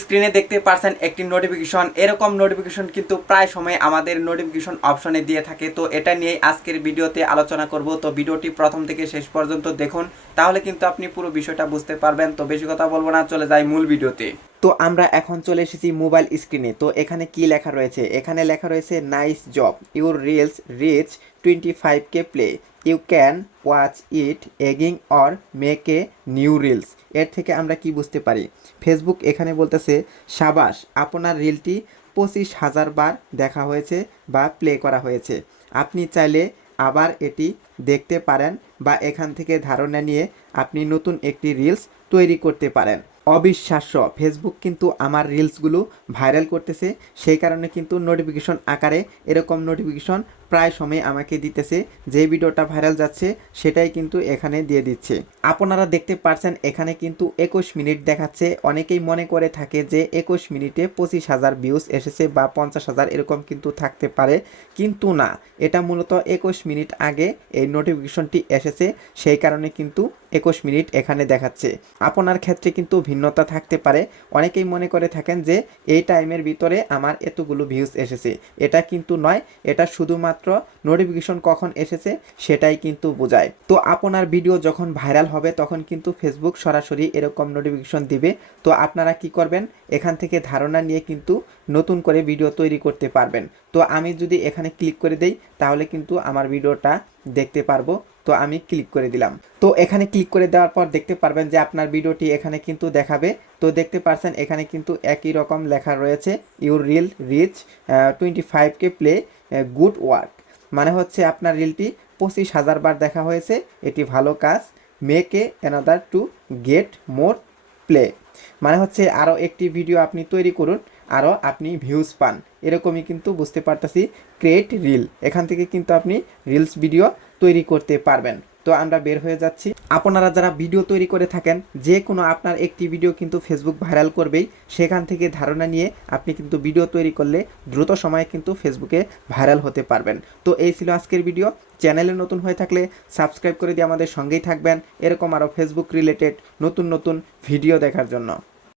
স্ক্রিনে দেখতে পারছেন একটি নোটিফিকেশন। এরকম নোটিফিকেশন কিন্তু প্রায় সময় আমাদের নোটিফিকেশন অপশনে দিয়ে থাকে। তো এটা নিয়ে আজকের ভিডিওতে আলোচনা করব। তো ভিডিওটি প্রথম থেকে শেষ পর্যন্ত দেখুন, তাহলে কিন্তু আপনি পুরো বিষয়টা বুঝতে পারবেন। তো বেশি কথা বলবো না, চলে যাই মূল ভিডিওতে। তো আমরা এখন চলে এসেছি মোবাইল স্ক্রিনে। তো এখানে কি লেখা রয়েছে? এখানে লেখা রয়েছে nice job, your reels reach 25K play, you can watch it again or make a new reels. এর থেকে আমরা কি বুঝতে পারি? ফেসবুক এখানে বলতেছে সাবাস, আপনার রিলটি 25,000 বার দেখা হয়েছে বা প্লে করা হয়েছে। আপনি চাইলে আবার এটি দেখতে পারেন বা এখান থেকে ধারণা নিয়ে আপনি নতুন একটি রিলস তৈরি করতে পারেন। অবিশ্বাস্য, ফেসবুক কিন্তু আমার রিলসগুলো ভাইরাল করতেছে। সেই কারণে কিন্তু নোটিফিকেশন আকারে এরকম নোটিফিকেশন প্রায় সময় আমাকে দিতেছে। যে ভিডিওটা ভাইরাল যাচ্ছে সেটাই কিন্তু এখানে দিয়ে দিচ্ছে। আপনারা দেখতে পারছেন এখানে কিন্তু 21 মিনিট দেখাচ্ছে। অনেকেই মনে করে থাকে যে 21 মিনিটে 25,000 ভিউজ এসেছে বা 50,000 এরকম কিন্তু থাকতে পারে, কিন্তু না, এটা মূলত 21 মিনিট আগে এই নোটিফিকেশনটি এসেছে। সেই কারণে কিন্তু 21 মিনিট এখানে দেখাচ্ছে। আপনার ক্ষেত্রে কিন্তু ভিন্নতা থাকতে পারে। অনেকেই মনে করে থাকেন যে এই টাইমের ভিতরে আমার এতগুলো ভিউজ এসেছে। এটা কিন্তু নয়, এটা শুধুমাত্র নোটিফিকেশন কখন এসেছে সেটাই কিন্তু বোঝায়। তো আপনার ভিডিও যখন ভাইরাল হবে তখন কিন্তু ফেসবুক সরাসরি এরকম নোটিফিকেশন দিবে। তো আপনারা কি করবেন? এখান থেকে ধারণা নিয়ে কিন্তু নতুন করে ভিডিও তৈরি করতে পারবেন। তো আমি যদি এখানে ক্লিক করে দেই তাহলে কিন্তু আমার ভিডিওটা দেখতে পারবো। তো আমি ক্লিক করে দিলাম। তো এখানে ক্লিক করে দেওয়ার পর দেখতে পারবেন যে আপনার ভিডিওটি এখানে কিন্তু দেখাবে। তো দেখতে পারছেন এখানে কিন্তু একই রকম লেখা রয়েছে, your reel reach 25K play, good work. মানে হচ্ছে আপনার রিলটি 25,000 বার দেখা হয়েছে, এটি ভালো কাজ। Make a another to get more play, মানে হচ্ছে আরও একটি ভিডিও আপনি তৈরি করুন, আরও আপনি ভিউজ পান, এরকমই কিন্তু বুঝতে পারতেছি। ক্রিয়েট রিল, এখান থেকে কিন্তু আপনি রিলস ভিডিও তৈরি করতে পারবেন। তো আমরা বের হয়ে যাচ্ছি। আপনারা যারা ভিডিও তৈরি করে থাকেন, যে কোনো আপনার একটি ভিডিও কিন্তু ফেসবুক ভাইরাল করবেই। সেখান থেকে ধারণা নিয়ে আপনি কিন্তু ভিডিও তৈরি করলে দ্রুত সময়ে কিন্তু ফেসবুকে ভাইরাল হতে পারবেন। তো এই ছিল আজকের ভিডিও। চ্যানেলে নতুন হয়ে থাকলে সাবস্ক্রাইব করে দিয়ে আমাদের সঙ্গেই থাকবেন, এরকম আরও ফেসবুক রিলেটেড নতুন নতুন ভিডিও দেখার জন্য।